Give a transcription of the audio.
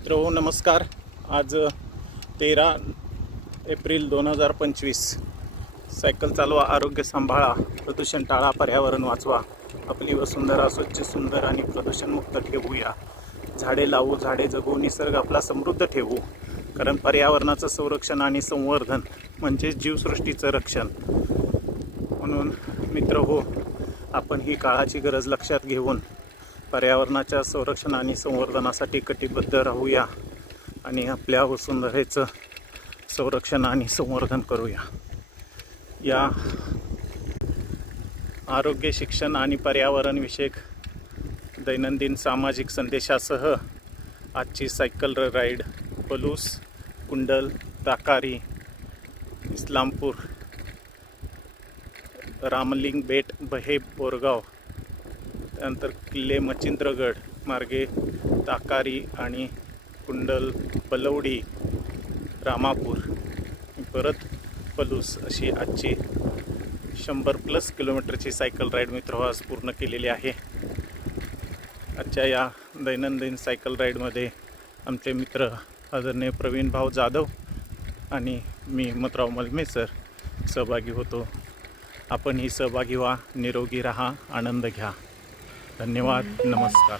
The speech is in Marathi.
मित्रहो नमस्कार। आज 13 एप्रिल 2025। सायकल चालवा, आरोग्य सांभाळा, प्रदूषण टाळा, पर्यावरण वाचवा, आपली वसुंधरा स्वच्छ सुंदर आणि प्रदूषणमुक्त ठेवूया। झाडे लावू, झाडे जगू, निसर्ग आपला समृद्ध ठेवू, कारण पर्यावरणाचं संरक्षण आणि संवर्धन म्हणजे जीवसृष्टीचं रक्षण। म्हणून मित्रहो, आपण ही काळाची गरज लक्षात घेऊन पर्यावरणाच्या संरक्षण आणि संवर्धनासाठी कटिबद्ध राहूया आणि आपल्या वसुंधरेचं संरक्षण आणि संवर्धन करूया। या आरोग्य, शिक्षण आणि पर्यावरण विषयक दैनंदिन सामाजिक संदेशासह आजची सायकल राईड पलूस, कुंडल, ताकारी, इस्लामपूर, रामलिंग बेट, बहे, बोरगाव, त्यानंतर किल्ले मच्छिंद्रगड मार्गे ताकारी आणि कुंडल, पलवडी, रामापूर, परत पलूस अशी आजची 100+ किलोमीटरची सायकल राईड मित्र आज पूर्ण केलेली आहे। आजच्या या दैनंदिन सायकल राईडमध्ये आमचे मित्र आदरणीय प्रवीण भाऊ जाधव आणि मी हिम्मतराव मलमेसर सहभागी होतो। आपणही सहभागी व्हा, निरोगी राहा, आनंद घ्या। धन्यवाद, नमस्कार।